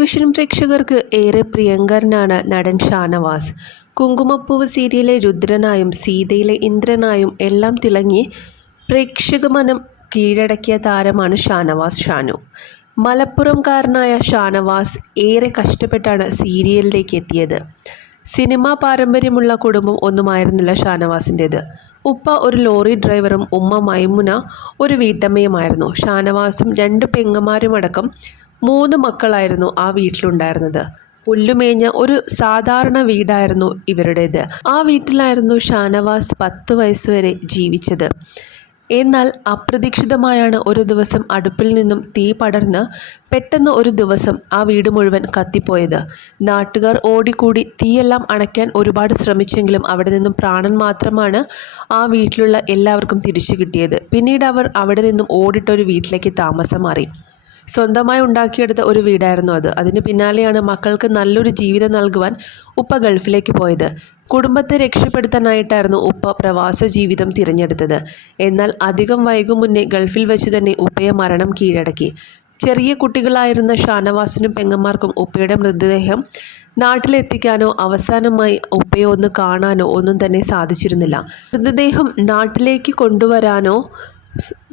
Television പ്രേക്ഷകർക്ക് ഏറെ പ്രിയങ്കരനാണ് നടൻ ഷാനവാസ്. കുങ്കുമപ്പൂവ് സീരിയലിലെ രുദ്രനായും സീതയിലെ ഇന്ദ്രനായും എല്ലാം തിളങ്ങി പ്രേക്ഷക മനം കീഴടക്കിയ താരമാണ് ഷാനവാസ് ഷാനു. മലപ്പുറംകാരനായ ഷാനവാസ് ഏറെ കഷ്ടപ്പെട്ടാണ് സീരിയലിലേക്ക് എത്തിയത്. സിനിമാ പാരമ്പര്യമുള്ള കുടുംബം ഒന്നുമായിരുന്നില്ല ഷാനവാസിന്റേത്. ഉപ്പ ഒരു ലോറി ഡ്രൈവറും ഉമ്മ മൈമുന ഒരു വീട്ടമ്മയുമായിരുന്നു. ഷാനവാസും രണ്ട് പെങ്ങന്മാരുമടക്കം മൂന്ന് മക്കളായിരുന്നു ആ വീട്ടിലുണ്ടായിരുന്നത്. പുല്ലുമേഞ്ഞ ഒരു സാധാരണ വീടായിരുന്നു ഇവരുടേത്. ആ വീട്ടിലായിരുന്നു ഷാനവാസ് പത്ത് വയസ്സുവരെ ജീവിച്ചത്. എന്നാൽ അപ്രതീക്ഷിതമായാണ് ഒരു ദിവസം അടുപ്പിൽ നിന്നും തീ പടർന്ന് പെട്ടെന്ന് ഒരു ദിവസം ആ വീട് മുഴുവൻ കത്തിപ്പോയത്. നാട്ടുകാർ ഓടിക്കൂടി തീയെല്ലാം അണയ്ക്കാൻ ഒരുപാട് ശ്രമിച്ചെങ്കിലും അവിടെ നിന്നും പ്രാണൻ മാത്രമാണ് ആ വീട്ടിലുള്ള എല്ലാവർക്കും തിരിച്ചു കിട്ടിയത്. പിന്നീട് അവർ അവിടെ നിന്നും ഓടിട്ടൊരു വീട്ടിലേക്ക് താമസം മാറി സ്വന്തമായി ഉണ്ടാക്കിയെടുത്ത ഒരു വീടായിരുന്നു അത്. അതിന് പിന്നാലെയാണ് മക്കൾക്ക് നല്ലൊരു ജീവിതം നൽകുവാൻ ഉപ്പ ഗൾഫിലേക്ക് പോയത്. കുടുംബത്തെ രക്ഷപ്പെടുത്താനായിട്ടായിരുന്നു ഉപ്പ പ്രവാസ ജീവിതം തിരഞ്ഞെടുത്തത്. എന്നാൽ അധികം വൈകും മുന്നേ ഗൾഫിൽ വെച്ച് തന്നെ ഉപ്പയെ മരണം കീഴടക്കി. ചെറിയ കുട്ടികളായിരുന്ന ഷാനവാസിനും പെങ്ങന്മാർക്കും ഉപ്പയുടെ മൃതദേഹം നാട്ടിലെത്തിക്കാനോ അവസാനമായി ഉപ്പയെ ഒന്ന് കാണാനോ ഒന്നും തന്നെ സാധിച്ചിരുന്നില്ല. മൃതദേഹം നാട്ടിലേക്ക് കൊണ്ടുവരാനോ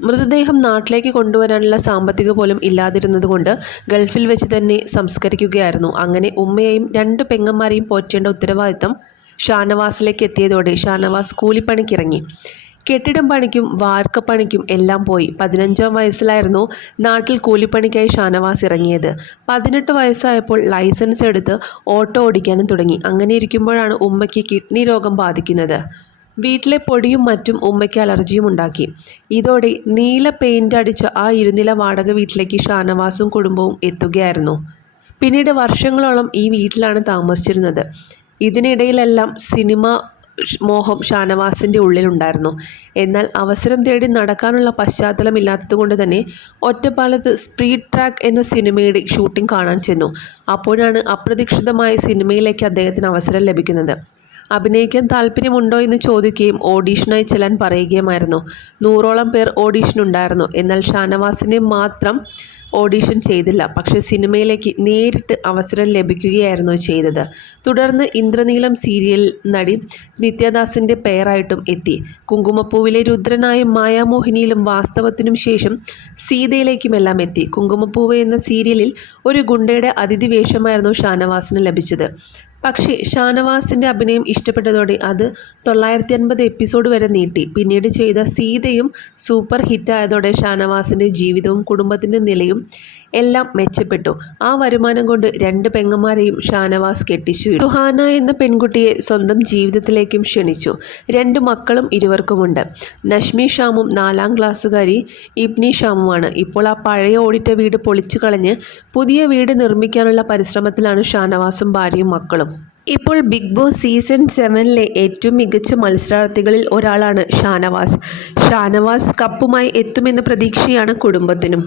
മൃതദേഹം നാട്ടിലേക്ക് കൊണ്ടുവരാനുള്ള സാമ്പത്തിക പോലും ഇല്ലാതിരുന്നതുകൊണ്ട് ഗൾഫിൽ വെച്ച് തന്നെ സംസ്കരിക്കുകയായിരുന്നു. അങ്ങനെ ഉമ്മയെയും രണ്ട് പെങ്ങന്മാരെയും പോറ്റേണ്ട ഉത്തരവാദിത്തം ഷാനവാസിലേക്ക് എത്തിയതോടെ ഷാനവാസ് കൂലിപ്പണിക്കിറങ്ങി കെട്ടിടം പണിക്കും വാർക്കപ്പണിക്കും എല്ലാം പോയി. പതിനഞ്ചാം വയസ്സിലായിരുന്നു നാട്ടിൽ കൂലിപ്പണിക്കായി ഷാനവാസ് ഇറങ്ങിയത്. പതിനെട്ട് വയസ്സായപ്പോൾ ലൈസൻസ് എടുത്ത് ഓട്ടോ ഓടിക്കാനും തുടങ്ങി. അങ്ങനെ ഇരിക്കുമ്പോഴാണ് ഉമ്മയ്ക്ക് കിഡ്നി രോഗം ബാധിക്കുന്നത്. വീട്ടിലെ പൊടിയും മറ്റും ഉമ്മയ്ക്ക് അലർജിയും ഉണ്ടാക്കി. ഇതോടെ നീല പെയിന്റ് അടിച്ച ആ ഇരുനില വാടക വീട്ടിലേക്ക് ഷാനവാസും കുടുംബവും എത്തുകയായിരുന്നു. പിന്നീട് വർഷങ്ങളോളം ഈ വീട്ടിലാണ് താമസിച്ചിരുന്നത്. ഇതിനിടയിലെല്ലാം സിനിമ മോഹം ഷാനവാസിന്റെ ഉള്ളിലുണ്ടായിരുന്നു. എന്നാൽ അവസരം തേടി നടക്കാനുള്ള പശ്ചാത്തലമില്ലാത്തതുകൊണ്ട് തന്നെ ഒറ്റപ്പാലത്ത് സ്പീഡ് ട്രാക്ക് എന്ന സിനിമയുടെ ഷൂട്ടിംഗ് കാണാൻ ചെന്നു. അപ്പോഴാണ് അപ്രതീക്ഷിതമായ സിനിമയിലേക്ക് അദ്ദേഹത്തിന് അവസരം ലഭിക്കുന്നത്. അഭിനയിക്കാൻ താല്പര്യമുണ്ടോ എന്ന് ചോദിക്കുകയും ഓഡീഷനായി ചെല്ലാൻ പറയുകയുമായിരുന്നു. നൂറോളം പേർ ഓഡീഷൻ ഉണ്ടായിരുന്നു എന്നാൽ ഷാനവാസിനെ മാത്രം ഓഡീഷൻ ചെയ്തില്ല. പക്ഷേ സിനിമയിലേക്ക് നേരിട്ട് അവസരം ലഭിക്കുകയായിരുന്നു ചെയ്തത്. തുടർന്ന് ഇന്ദ്രനീലം സീരിയൽ നടി നിത്യദാസിന്റെ പേരായിട്ടും എത്തി. കുങ്കുമപ്പൂവിലെ രുദ്രനായ മായാമോഹിനിയിലും വാസ്തവത്തിനും ശേഷം സീതയിലേക്കുമെല്ലാം എത്തി. കുങ്കുമപ്പൂവ് എന്ന സീരിയലിൽ ഒരു ഗുണ്ടയുടെ അതിഥി വേഷമായിരുന്നു ഷാനവാസിന് ലഭിച്ചത്. പക്ഷേ ഷാനവാസിന്റെ അഭിനയം ഇഷ്ടപ്പെട്ടതോടെ അത് തൊള്ളായിരത്തി അൻപത് എപ്പിസോഡ് വരെ നീട്ടി. പിന്നീട് ചെയ്ത സീതയും സൂപ്പർ ഹിറ്റായതോടെ ഷാനവാസിന്റെ ജീവിതവും കുടുംബത്തിന്റെ നിലയും എല്ലാം മെച്ചപ്പെട്ടു. ആ വരുമാനം കൊണ്ട് രണ്ട് പെങ്ങന്മാരെയും ഷാനവാസ് കെട്ടിച്ചു സുഹാന എന്ന പെൺകുട്ടിയെ സ്വന്തം ജീവിതത്തിലേക്കും ക്ഷണിച്ചു. രണ്ട് മക്കളും ഇരുവർക്കുമുണ്ട്. നഷ്മി ഷാമും നാലാം ക്ലാസ്സുകാരി ഇബ്നി ഷാമുമാണ് ഇപ്പോൾ ആ പഴയ ഓടിട്ട വീട് പൊളിച്ചു കളഞ്ഞ് പുതിയ വീട് നിർമ്മിക്കാനുള്ള പരിശ്രമത്തിലാണ് ഷാനവാസും ഭാര്യയും മക്കളും. ഇപ്പോൾ ബിഗ് ബോസ് സീസൺ സെവനിലെ ഏറ്റവും മികച്ച മത്സരാർത്ഥികളിൽ ഒരാളാണ് ഷാനവാസ്. ഷാനവാസ് കപ്പുമായി എത്തുമെന്ന പ്രതീക്ഷയാണ് കുടുംബത്തിനും.